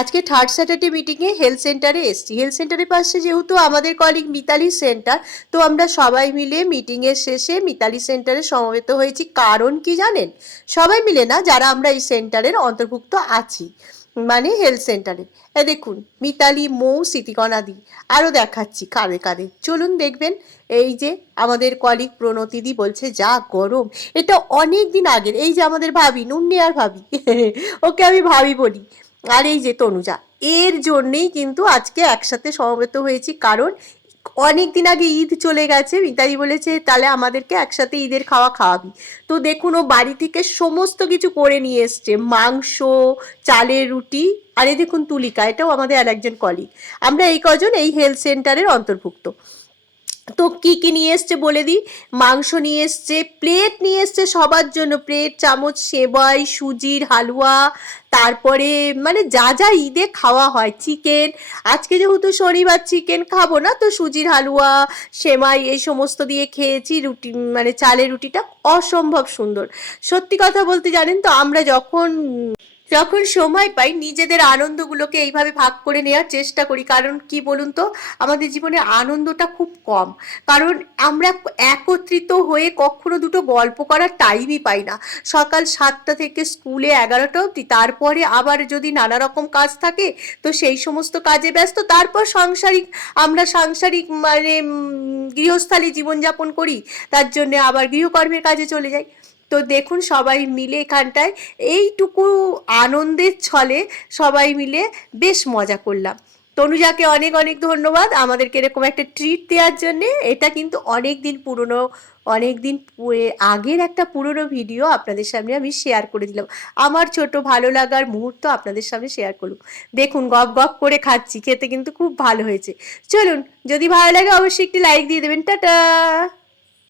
আজকে third Saturday মিটিংয়ে health সেন্টারে এসছি। হেলথ সেন্টারের পাশে যেহেতু আমাদের কলিগ মিতালি সেন্টার তো আমরা সবাই মিলে মিটিংয়ের শেষে মিতালি সেন্টারে সমবেত হয়েছি। কারণ কি জানেন? সবাই মিলে না, যারা আমরা এই সেন্টারের অন্তর্ভুক্ত আছি মানে হেলথ সেন্টারে এ। দেখুন, মিতালি, মৌ স্মৃতিকণাদি আরও দেখাচ্ছি কারে কারে চলুন দেখবেন, এই যে আমাদের কলিগ প্রণতিদি বলছে, যা গরম। এটা অনেক দিন আগের, এই যে আমাদের ভাবি, নুন্নি আর ভাবি। ওকে আমি ভাবি বলি। আর এই যে তনুজা, এর জন্যেই কিন্তু আজকে একসাথে সমবেত হয়েছি। কারণ অনেক দিন আগে ঈদ চলে গেছে, মিতালি বলেছে, তাহলে আমাদেরকে একসাথে ঈদের খাওয়া খাওয়াবি। তো দেখুন, ও বাড়ি থেকে সমস্ত কিছু করে নিয়ে এসছে। মাংস, চালের রুটি, আর এই দেখুন তুলিকা, এটাও আমাদের আর একজন কলিগ আমরা এই কজন এই হেলথ সেন্টারের অন্তর্ভুক্ত। তো কি কি নিয়ে এসছে বলে দিই? মাংস নিয়ে এসছে প্লেট নিয়ে এসছে সবার জন্য প্লেট চামচ, সেবাই, সুজির হালুয়া, তারপরে মানে যা যা ঈদে খাওয়া হয় চিকেন আজকে যেহেতু শনিবার চিকেন খাব না, তো সুজির হালুয়া, সেমাই এই সমস্ত দিয়ে খেয়েছি, রুটি মানে চালের রুটিটা অসম্ভব সুন্দর। সত্যি কথা বলতে জানেন তো, আমরা যখন যখন সময় পাই, নিজেদের আনন্দগুলোকে এইভাবে ভাগ করে নেওয়ার চেষ্টা করি। কারণ কি বলুন তো, আমাদের জীবনে আনন্দটা খুব কম। কারণ আমরা একত্রিত হয়ে কখনো দুটো গল্প করার টাইমই পাই না। সকাল সাতটা থেকে স্কুলে এগারোটা অবধি, তারপরে আবার যদি নানা রকম কাজ থাকে, তো সেই সমস্ত কাজে ব্যস্ত। তারপর সাংসারিক, আমরা সাংসারিক মানে গৃহস্থালী জীবনযাপন করি। তার জন্য আবার গৃহকর্মের কাজে চলে যাই। তো দেখুন সবাই মিলে এখানটায়। এইটুকু আনন্দের ছলে সবাই মিলে বেশ মজা করলাম। তনুজাকে অনেক অনেক ধন্যবাদ আমাদেরকে এরকম একটা ট্রিট দেওয়ার জন্যে। এটা কিন্তু অনেক দিন পুরনো অনেক দিন আগের একটা পুরনো ভিডিও আপনাদের সামনে আমি শেয়ার করে দিলাম। আমার ছোট ভালো লাগার মুহূর্ত আপনাদের সামনে শেয়ার করুন দেখুন গপ গপ করে খাচ্ছি, খেতে কিন্তু খুব ভালো হয়েছে। চলুন, যদি ভালো লাগে অবশ্যই একটি লাইক দিয়ে দেবেন। টাটা!